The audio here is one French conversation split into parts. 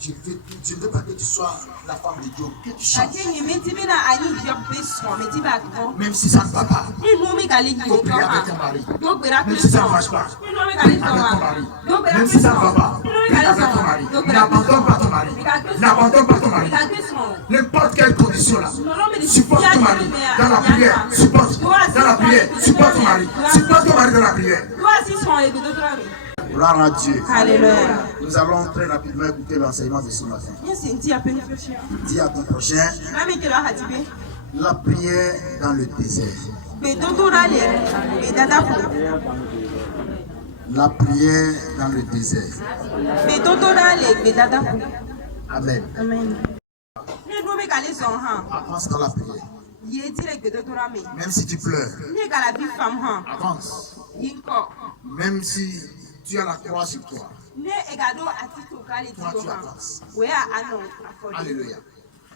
Je ne veux pas que tu sois la femme de Dieu, que tu changes. Même si ça ne va pas, il faut prier avec ton mari. Même si ça ne marche pas, prie avec ton mari. Même si ça ne va pas, prie avec ton mari. N'abandonne pas ton mari. N'abandonne pas ton mari. N'importe quelle condition là, supporte ton mari dans la prière. Supporte dans la prière. Supporte ton mari. Supporte ton mari dans la prière. Gloire à Dieu. Alléluia. Nous allons très rapidement écouter l'enseignement de ce matin. Dis à ton prochain, la prière dans le désert. La prière dans le désert. Amen. Avance dans la prière. Même si tu pleures, avance. Même si tu as la croix sur toi, toi tu avances. Alléluia.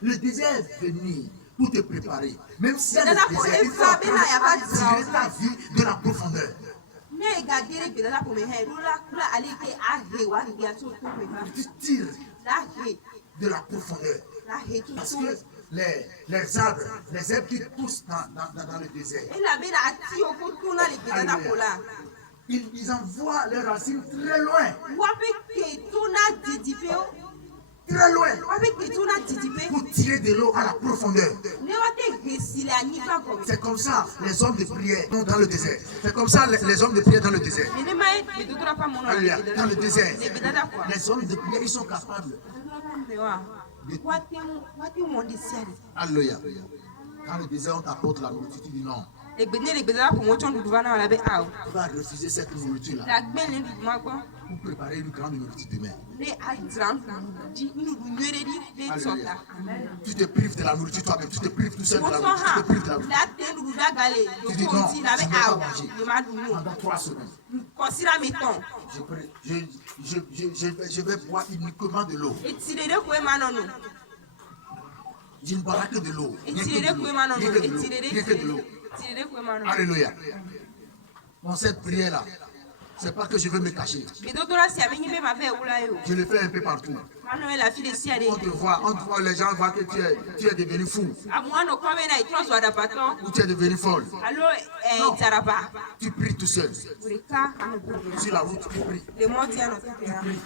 Le désert est venu pour te préparer. Même si le désert, il faut tirer ta vie de la profondeur. Tu tires de la profondeur. Parce que les arbres qui poussent dans le désert, ils envoient leurs racines très loin. Très loin. Pour tirer de l'eau à la profondeur. C'est comme ça les hommes de prière dans le désert. C'est comme ça les hommes de prière dans le désert. Alléluia. Dans le désert, les hommes de prière, ils sont capables. Alléluia. Quand le désert, on t'apporte la nourriture, tu dis non. Tu vas refuser cette nourriture-là pour préparer une grande nourriture demain. Alléluia. Tu te prives de la nourriture toi-même, tu te prives tout seul de la nourriture, tu te prives de la nourriture. Tu dis non, je ne vais pas manger pendant 3 semaines. Je vais boire uniquement de l'eau. Je ne boirai que de l'eau. Rien que de l'eau. Alléluia. Dans cette prière-là, c'est pas que je veux me cacher. Je le fais un peu partout. On te voit, les gens voient que tu es devenu fou. Ou tu es devenu folle. Non. Tu pries tout seul. Sur la route, tu pries. Tu pries.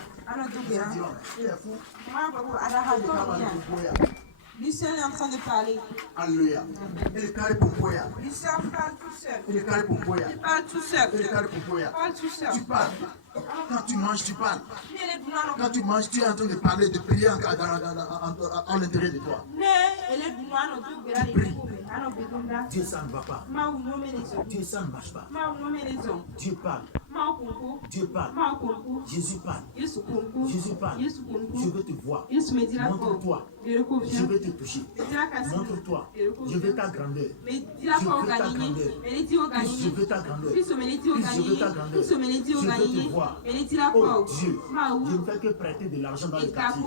Lucien est en train de parler. Alléluia. Il parle pour toi. Lucien parle tout seul. Il parle pour toi. Il parle tout seul. Il parle pour toi. Parle tout seul. Tu parles. Quand tu manges, tu parles. Quand tu manges, tu es en train de parler, de prier en l'intérieur de toi. Tu pries. Dieu, ça ne va pas. Dieu, ça ne marche pas. Dieu parle. Dieu parle. Jésus parle. Jésus parle. Je veux te voir. Montre-toi. Je veux te toucher. Montre-toi. Je veux ta grandeur. Je veux ta grandeur. Je veux ta grandeur. Je veux ta grandeur. Je veux te voir. Oh Dieu, je ne fais que prêter de l'argent dans le quartier.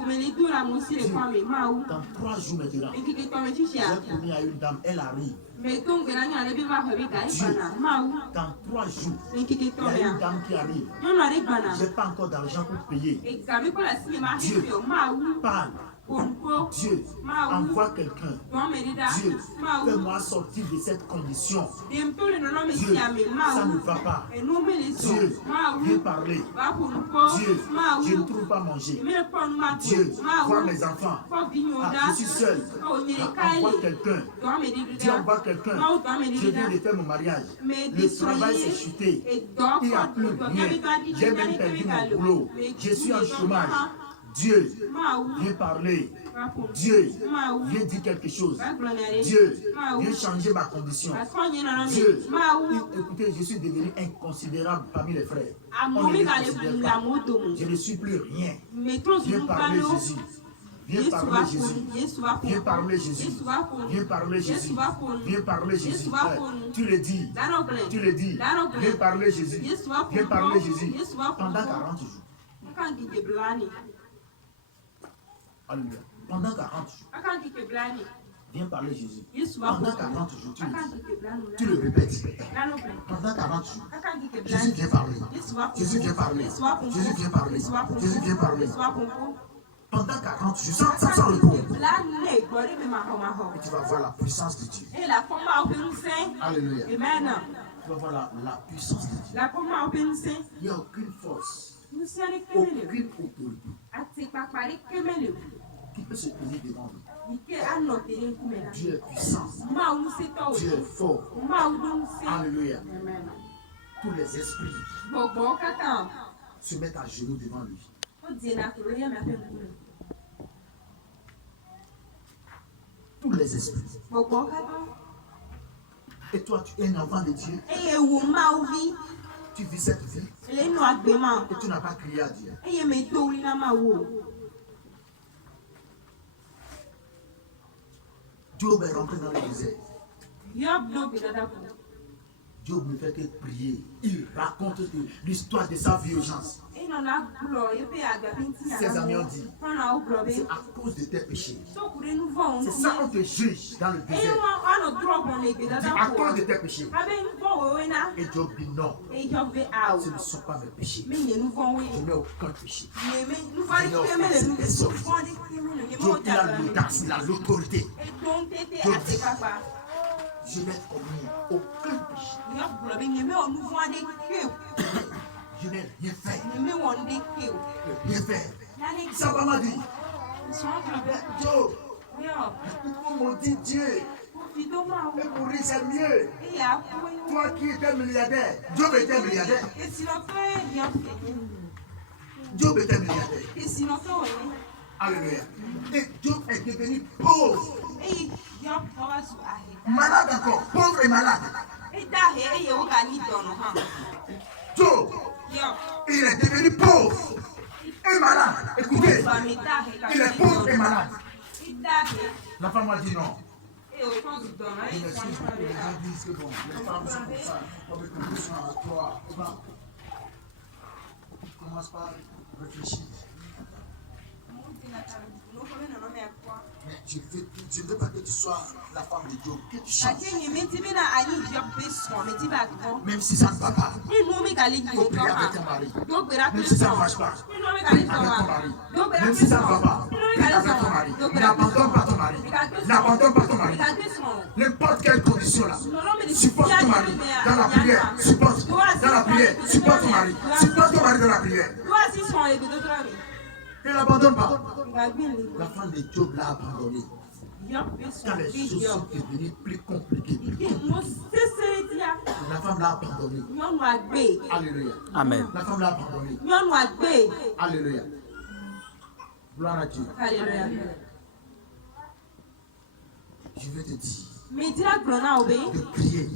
Dans 3 jours maintenant, j'ai promis à une dame, elle arrive. Dieu, dans 3 jours, il y a une dame qui arrive. Je n'ai pas encore d'argent pour payer. Dieu, parle. Dieu, envoie quelqu'un. Dieu, fais-moi sortir de cette condition. Dieu, ça ne va pas. Dieu, viens parler. Dieu, je ne trouve pas manger. Dieu, vois mes enfants. Je suis seul. Envoie quelqu'un. Dieu, envoie quelqu'un. Je viens de faire mon mariage. Le travail s'est chuté. Il n'y a plus rien. J'ai même perdu mon boulot. Je suis en chômage. Dieu, viens parler. Dieu, viens dire quelque chose. Dieu, viens changer ma condition. Dieu, écoutez, je suis devenu inconsidérable parmi les frères. On ne me considère pas. Je ne suis plus rien. Viens parler Jésus. Viens parler Jésus. Viens parler Jésus. Viens parler Jésus. Viens parler Jésus. Tu le dis. Tu le dis. Viens parler Jésus. Viens parler Jésus. Pendant 40 jours. Alléluia. Pendant 40 jours. Viens parler Jésus. Pendant 40 jours, tu le répètes. Pendant 40 jours. Jésus vient parler. Jésus vient parler. Jésus vient parler. Jésus vient parler. pendant 40 jours, sans repos. Et Et tu vas voir la puissance de Dieu. Alléluia. Amen. Tu vas voir la puissance de Dieu. Il n'y a aucune force, aucune autorité qui peut se tenir devant lui. Dieu est puissant. Dieu est fort. Alléluia. Tous les esprits se mettent à genoux devant lui. Tous les esprits. Et toi, tu es un enfant de Dieu. Tu vis cette vie et tu n'as pas crié à Dieu. Job est rentré dans le désert. Job ne fait que prier. Il raconte l'histoire de sa violence. Ses amis ont dit, c'est à cause de tes péchés. C'est ça qu'on te juge dans le désert. C'est à cause de tes péchés. Et Job dit non. Ce ne sont pas mes péchés. Je n'ai aucun péché. Je n'ai aucun péché. Job a l'audace, il a l'autorité. Job dit, je n'ai commis aucun péché. Je n'ai rien fait. Rien fait. Ça va m'a dit. Job, on m'a dit Dieu. Et pour lui c'est mieux. Toi qui étais milliardaire. Job était milliardaire. Job était milliardaire. Alléluia. Et Job est devenu pauvre. Malade encore. Pauvre et malade. Job, il est devenu pauvre et malade. Écoutez, il est pauvre et malade. La femme a dit non. Je m'excuse pour les gens disent que bon, les femmes sont comme ça, comme une condition à toi. Commence par réfléchir. Mais je ne veux pas que tu sois la femme de Job, que tu changes. Même si ça ne va pas, il faut prier avec ton mari. Même si ça ne marche pas, prie avec ton mari. Même si ça ne va pas, prie avec ton mari. N'abandonne pas ton mari. N'abandonne pas ton mari. N'importe quelle condition là, supporte ton mari dans la prière. Supporte dans la prière. Supporte ton mari. Supporte ton mari dans la prière. Ne l'abandonne pas. La femme de Job l'a abandonné. Quand les choses sont devenues plus compliquées, la femme l'a abandonné. Alléluia. Amen. La femme l'a abandonné. Alléluia. Gloire à Dieu. Alléluia. Je vais te dire de prier.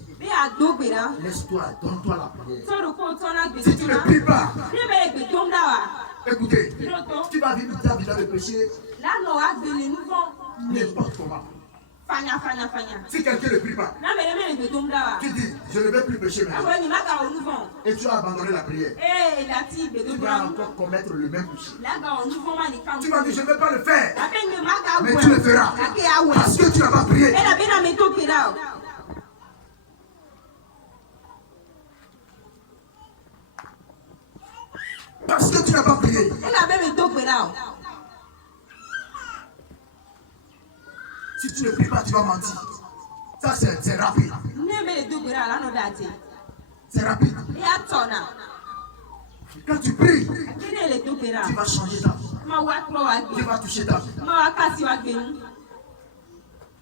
Laisse-toi, donne-toi la prière. Si tu ne pries pas, écoutez, tu vas vivre ta vie dans le péché n'importe comment. Si quelqu'un ne prie pas, tu dis, je ne vais plus pécher maintenant. Et tu as abandonné la prière. Tu vas encore commettre le même péché. Tu vas dire, je ne vais pas le faire. Mais tu le feras. Parce que tu n'as pas prié. Parce que tu n'as pas prié. Si tu ne pries pas, tu vas mentir. Ça, c'est rapide. C'est rapide. Quand tu pries, tu vas changer ta vie. Tu vas toucher ta vie.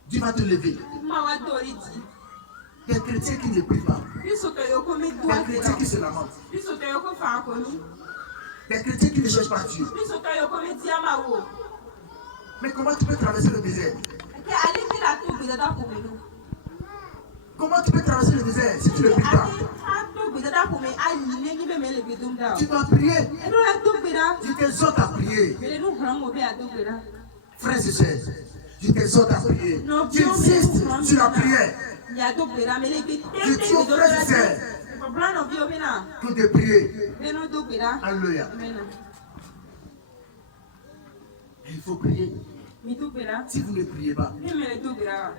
Tu vas te lever. Des chrétiens qui ne prient pas. Des chrétiens qui se lamentent. Des chrétiens qui ne cherchent pas Dieu. Mais comment tu peux traverser le désert? Comment tu peux traverser le désert si tu ne pries pas? Tu dois prier. Je t'exhorte à prier. Frères et sœurs, je t'exhorte à prier. Tu insistes sur la prière. Je dis aux frères et sœurs que de prier. Alléluia. Il faut prier. Si vous ne priez pas,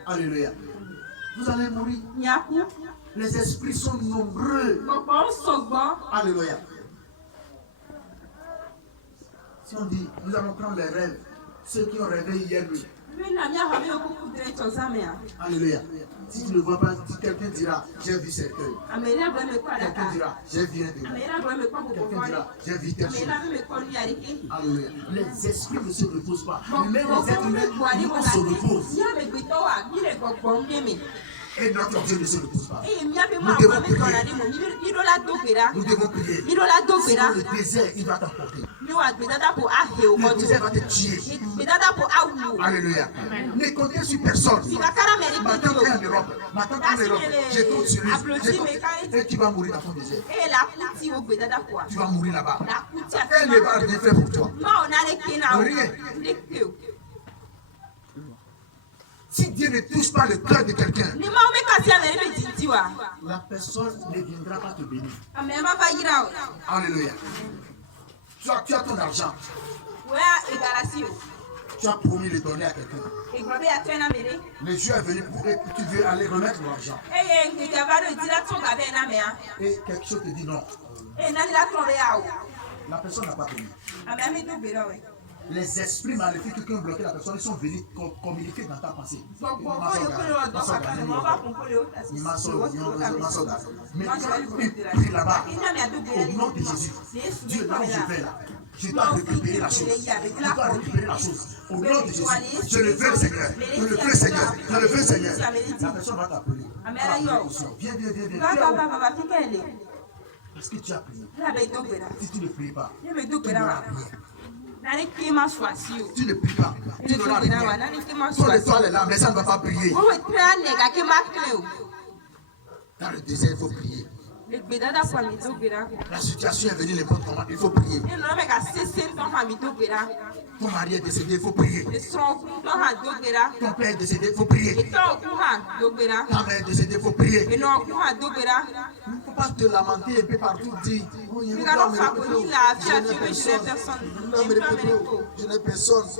alléluia, vous allez mourir. Les esprits sont nombreux. Alléluia. Si on dit, nous allons prendre les rêves, ceux qui ont rêvé hier nuit. Alléluia. Si tu ne vois pas, si quelqu'un dira, j'ai vu cercueil. Quelqu'un dira, j'ai vu un démon. Quelqu'un dira, j'ai vu telle chose. Alléluia. Les esprits ne se reposent pas. Même les êtres humains, nous, on se repose. Et notre Dieu ne se repose pas. Nous devons prier. Nous devons prier. Sinon le désert, il va t'emporter. Le désert va te tuer. Alléluia. Ne comptez sur personne. Ma tante est en Europe. J'ai compte sur lui. Et tu vas mourir dans ton désert. Tu vas mourir là-bas. Elle ne va rien faire pour toi. Rien. Si Dieu ne touche pas le cœur de quelqu'un, la personne ne viendra pas te bénir. Alléluia. Tu as ton argent. Tu as promis de donner à quelqu'un. Le Dieu est venu pour et tu veux aller remettre l'argent. Et quelque chose te dit non. La personne n'a pas payé. Les esprits maléfiques qui ont bloqué la personne, ils sont venus communiquer dans ta pensée. Mais il prie là-bas, au nom de Jésus. Dieu, là où je vais là, je dois récupérer la chose. Je dois récupérer la chose. Au nom de Jésus, je le veux, Seigneur. Je le veux, Seigneur. Je le veux, Seigneur. La personne va t'appeler. Viens, viens, viens, viens. Parce que tu as prié. Si tu ne pries pas, tu n'auras rien. Tu ne pries pas, tu n'auras rien. Ton étoile est là, mais ça ne va pas prier. Dans le désert, il faut prier. La situation est venue n'importe comment, il faut prier. Ton mari est décédé, il faut prier. Ton père est décédé, il faut prier. Ta mère est décédée, il faut prier. Il ne faut pas te lamenter un peu partout, dire je n'ai personne.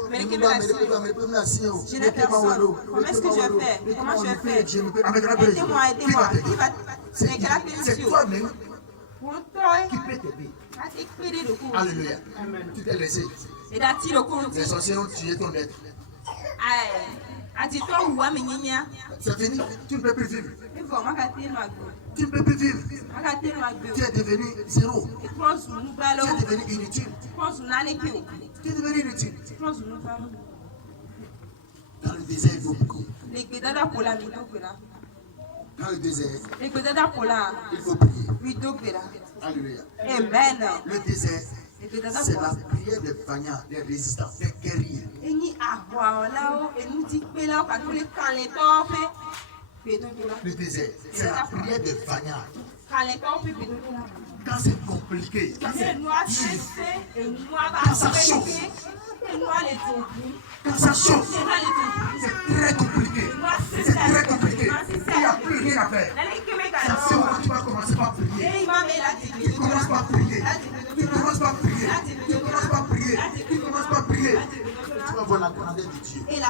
Comment est-ce que je fais? Comment je fais? Aidez-moi. C'est toi-même qui peux t'aider. Alléluia. Tu t'es laissé. Les sorciers ont tué ton être. C'est fini. Tu ne peux plus vivre. Tu ne peux plus vivre. Tu es devenu zéro. Tu es devenu inutile. Tu es devenu inutile. Dans le désert, il faut beaucoup. Dans le désert, il faut prier. Alléluia. Amen. Le désert, c'est la prière des vagnards, des résistants, des guerriers. Le désert, c'est la prière des vagnards. Quand c'est compliqué, quand c'est dur, quand ça chauffe, c'est très compliqué. C'est très compliqué. Il n'y a plus rien à faire. C'est où tu vas commencer par prier. Tu commences par prier. Tu commences par prier. Tu commences par prier. Tu commences par prier. Tu vas voir la grandeur de Dieu. Mais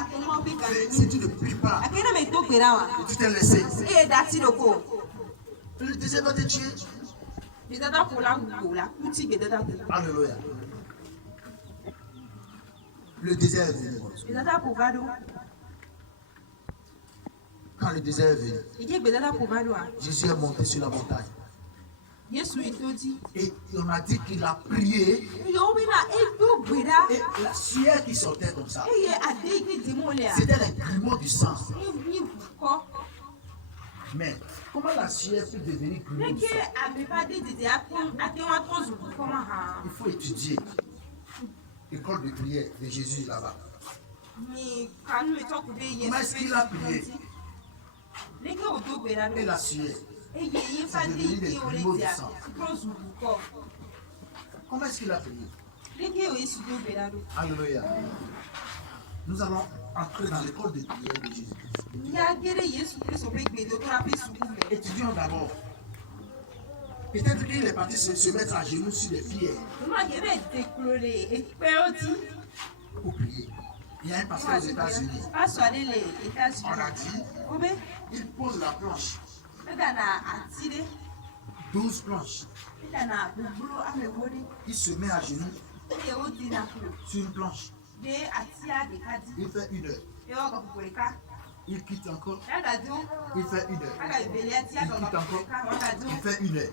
si tu ne pries pas, et tu t'es laissé, le désert va te tuer. Alléluia. Le désert est venu. Quand le désert est venu, Jésus est monté sur la montagne. Et on a dit qu'il a prié. Et la sueur qui sortait comme ça, c'était les grumeaux du sang. Mais comment la sueur peut devenir grumeaux du sang? Il faut étudier l'école de prière de Jésus là-bas. Comment est-ce qu'il a prié? Et la sueur, c'est devenu des grumeaux du sang. Comment est-ce qu'il a prié? Alléluia. Nous allons entrer dans l'école de prière de Jésus. Étudions d'abord. Peut-être qu'il est parti se mettre à genoux sur les pierres pour prier. Il y a un pasteur aux États-Unis. On a dit, il pose la planche. 12 planches. Il se met à genoux Sur une planche. Il fait 1 heure. Il quitte encore. Il fait 1 heure. Il quitte encore. Il fait 1 heure.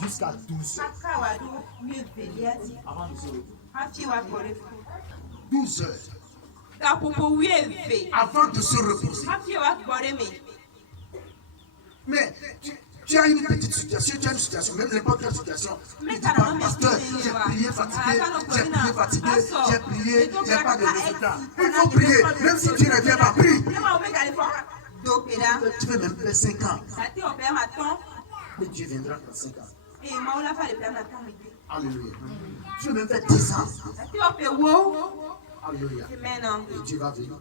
Jusqu'à 12 heures. Avant de se reposer. 12 heures. Avant de se reposer. Mais tu as une petite situation, tu as une situation, même n'importe quelle situation. Tu dis pas, pasteur, j'ai prié fatigué, j'ai prié, il n'y a pas de résultat. Il faut prier, même si tu ne reviens pas, prie. Tu peux même faire 5 ans. Mais Dieu viendra dans 5 ans. Alléluia. Tu peux même faire 10 ans. Alléluia. Et Dieu va venir.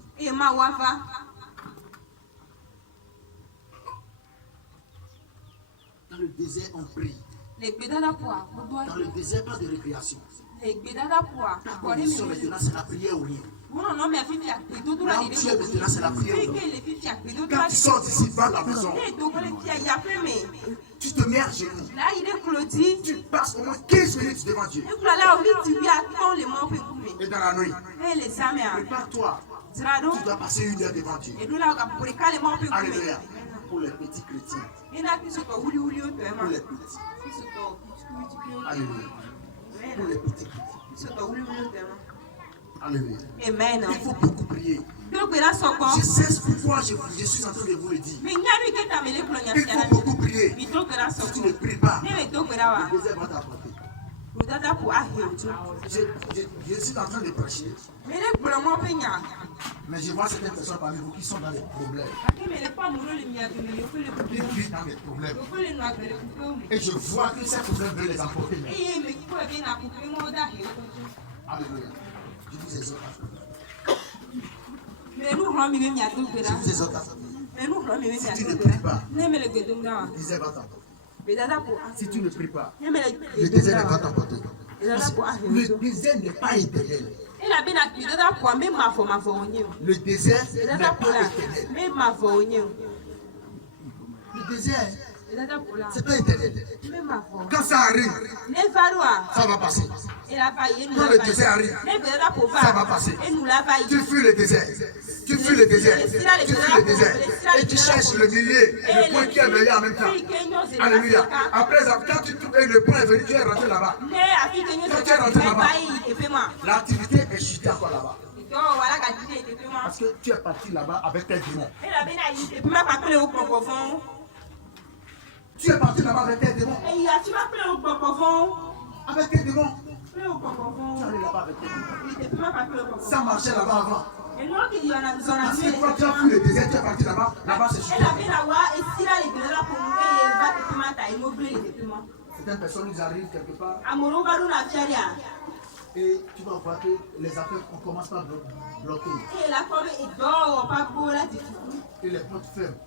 Dans le désert, on prie. Dans le désert, pas de récréation. Maintenant, c'est la prière ou rien. Là où tu es maintenant, c'est la prière ou rien. Quand tu sors d'ici, va à la maison. Tu te mets à genoux. Tu passes au moins 15 minutes devant Dieu. Et dans la nuit, prépare-toi. Tu dois passer 1 heure devant Dieu. Alléluia. Pour les petits chrétiens. Pour les petits. Alléluia. Pour les petits chrétiens. Alléluia. Amen. Il faut beaucoup prier. Je sais pourquoi je suis en train de vous le dire. Il faut beaucoup prier. Si tu ne pries pas, le désert va t'apporter. Je suis en train de prêcher. Mais je vois certaines personnes parmi vous qui sont dans des problèmes. Ils vivent dans des problèmes. Et je vois que ces problèmes veulent les emporter. Alléluia. Je vous exhorte à faire. Je vous exhorte à faire. Si tu ne pries pas, le désert va t'emporter. Si tu ne pries pas, le désert va t'emporter. Le désert n'est pas éternel. Le désert n'est pas éternel. Le désert, c'est pas éternel. Quand ça arrive, ça va passer. Quand le désert arrive, ça va passer. Tu fuis le désert. Tu fuis le désert. Tu fuis le désert. Et tu cherches le milieu et le point qui est meilleur en même temps. Alléluia. Après, quand le point est venu, tu es rentré là-bas. Quand tu es rentré là-bas, l'activité est chutée encore là-bas. Parce que tu es parti là-bas avec tes démons. Tu es parti là-bas avec tes démons. Avec tes démons. Tu es allé là-bas avec tes démons. Ça marchait là-bas avant. Parce que toi, tu as fui le désert, tu es parti là-bas. Là-bas, c'est chuté. Certaines personnes, ils arrivent quelque part. Et tu vas voir que les affaires, on commence par bloquer. Et les portes ferment.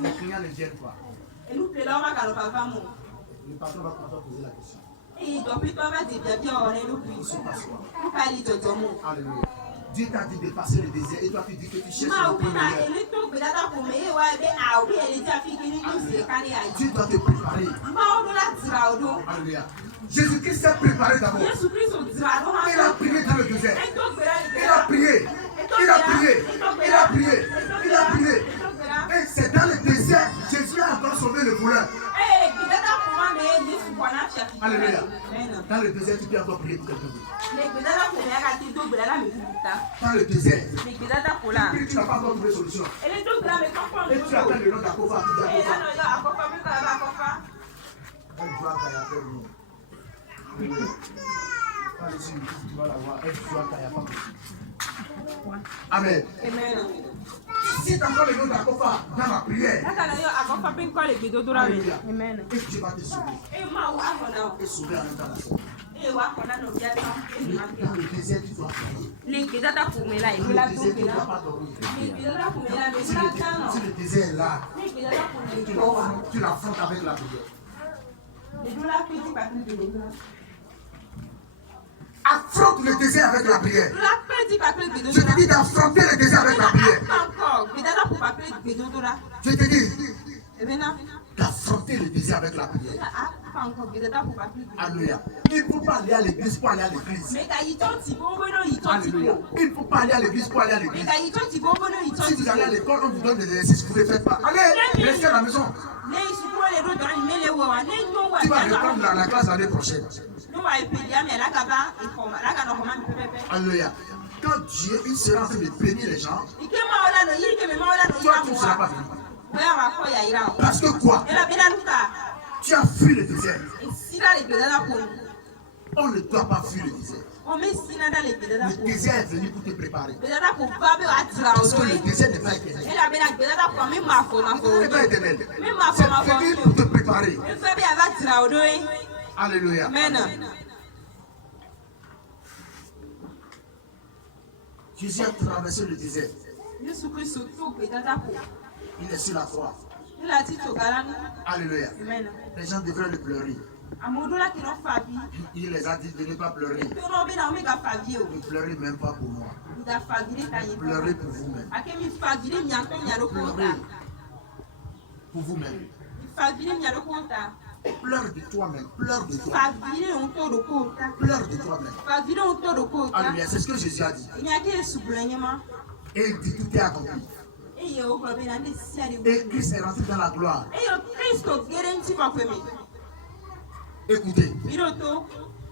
Les clients ne viennent pas. Le patron va commencer à poser la question. Il se passe quoi? Alléluia. Dieu t'a dit de passer le désert et toi tu dis que tu cherches le point meilleur. Dieu doit te préparer. Alléluia. Jésus-Christ s'est préparé d'abord. Il a prié dans le désert. Il a prié. Il a prié. Il a prié. Il a prié. Et c'est dans le désert Jésus a encore sauvé le voleur. Alléluia. Dans le désert, tu peux encore prier pour quelqu'un. Dans le désert, tu n'as pas encore trouvé solution. Et tu attends le nom d'Akofa. Elle doit t'aller avec nous. Tu vas la voir. Elle doit t'aller. Amen. Si tu as encore le nom d'Akofa dans la prière, Alléluia. Et Dieu va te sauver. Et sauver en même temps. Dans le désert, tu dois prier. Dans le désert, tu ne dois pas dormir. Si le désert est là, tu l'affrontes avec la prière. Affronte le désert avec la prière. Je te dis d'affronter le désert avec la prière. Je te dis d'affronter le désert avec la prière. Alléluia. Il ne faut pas aller à l'église pour aller à l'église. Alléluia. Il ne faut pas aller à l'église pour aller à l'église. Si vous allez à l'école, on vous donne des exercices, vous ne les faites pas. Allez, restez à la maison. Tu vas reprendre la classe l'année prochaine. Alléluia. Quand Dieu, il sera en train de bénir les gens, toi, tu ne seras pas béni. Parce que quoi? Tu as fui le désert. On ne doit pas fuir le désert. Le désert est venu pour te préparer. Parce que le désert n'est pas éternel. Il n'est pas éternel. C'est venu pour te préparer. Alléluia. Jésus a traversé le désert. Il est sur la croix. Alléluia. Les gens devraient le pleurer. Il les a dit de ne pas pleurer. Ne pleurez même pas pour moi. Pleurez pour vous-même. Pleurez pour vous-même. Pleure de toi-même. Pleure de toi. Pleure de toi-même. Alléluia. C'est ce que Jésus a dit. Et il dit tout est accompli. Et Christ est rentré dans la gloire. Écoutez,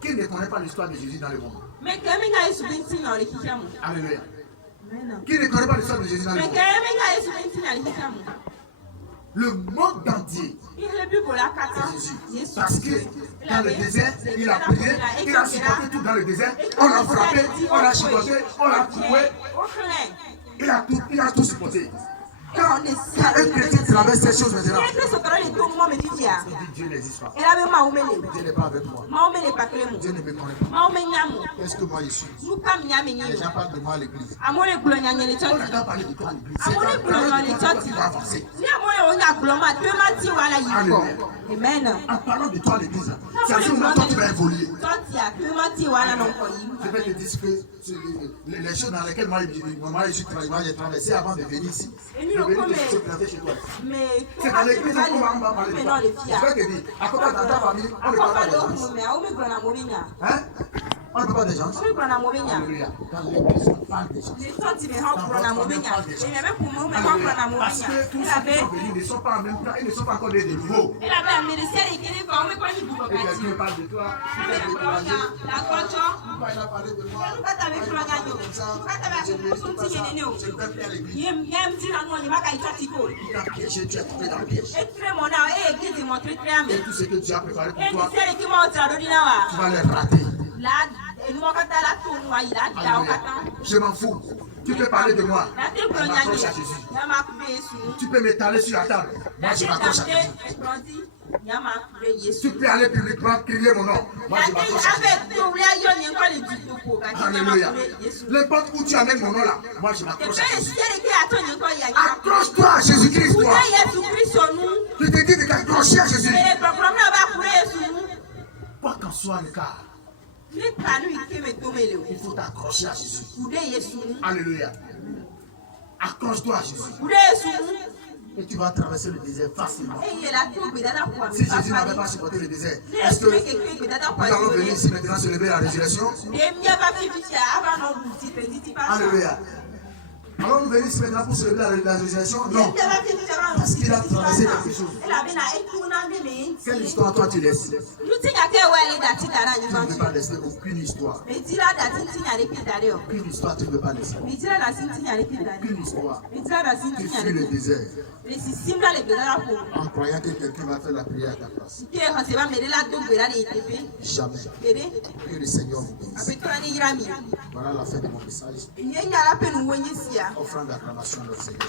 qui ne connaît pas l'histoire de Jésus dans le monde? Alléluia. Qui ne connaît pas l'histoire de Jésus dans le monde? Le monde entier c'est Jésus. Parce que dans le désert, il a prié, il a supporté tout dans le désert. On l'a frappé, on l'a supporté, on l'a trouvé. Il a tout supporté. Quand un chrétien traverse ces choses maintenant, Dieu n'existe pas. Dieu n'est pas avec moi. Dieu ne me connaît pas. Qu'est-ce que moi je suis? Les gens parlent de moi à l'église. On n'a pas parlé de toi à l'église. C'est toi qui vas avancer. Alléluia. En parlant de toi à l'église, c'est à ce moment toi tu vas évoluer. Je vais te dire que les choses dans lesquelles moi j'ai traversé avant de venir ici. C'est dans l'église qu'on va parler de toi. Je vais te dire, à côté de ta famille, on ne parle pas des gens. Hein? On ne parle pas des gens. Alléluia. Dans l'église, on parle des gens. Parce que tous ceux qui sont venus ne sont pas en même temps, ils ne sont pas encore des nouveaux. Et quelqu'un parle de toi, tu t'es découragé. Pourquoi il a parlé de moi? Je ne vais plus à l'église. Il t'a piégé, tu es tombé dans le piège. Et tout ce que tu as préparé pour toi, tu vas les rater. Je m'en fous. Tu peux parler de moi. Je m'accroche à Jésus. Tu peux m'étaler sur la table. Moi, je m'accroche à Jésus. Tu peux aller publiquement crier mon nom. Moi, je m'accroche à Jésus. Alléluia. N'importe où tu amènes mon nom là. Moi, je m'accroche à Jésus. Accroche-toi à Jésus-Christ, toi. Je te dis de t'accrocher à Jésus. Quoi qu'en soit le cas, il faut t'accrocher à Jésus. Alléluia. Accroche-toi à Jésus. Et tu vas traverser le désert facilement. Si Jésus n'avait pas supporté le désert, est-ce que nous allons venir ici maintenant célébrer la résurrection? Alléluia. Allons-nous venir ici maintenant pour célébrer la résurrection? Non. Parce qu'il a traversé quelque chose. Quelle histoire toi tu laisses? Tu ne peux pas laisser aucune histoire. Aucune histoire tu ne peux pas laisser. Aucune histoire. Tu fuis le désert. En croyant que quelqu'un va faire la prière à ta place. Jamais. Que le Seigneur vous bénisse. Voilà la fin de mon message. Offrande d'acclamation à notre Seigneur.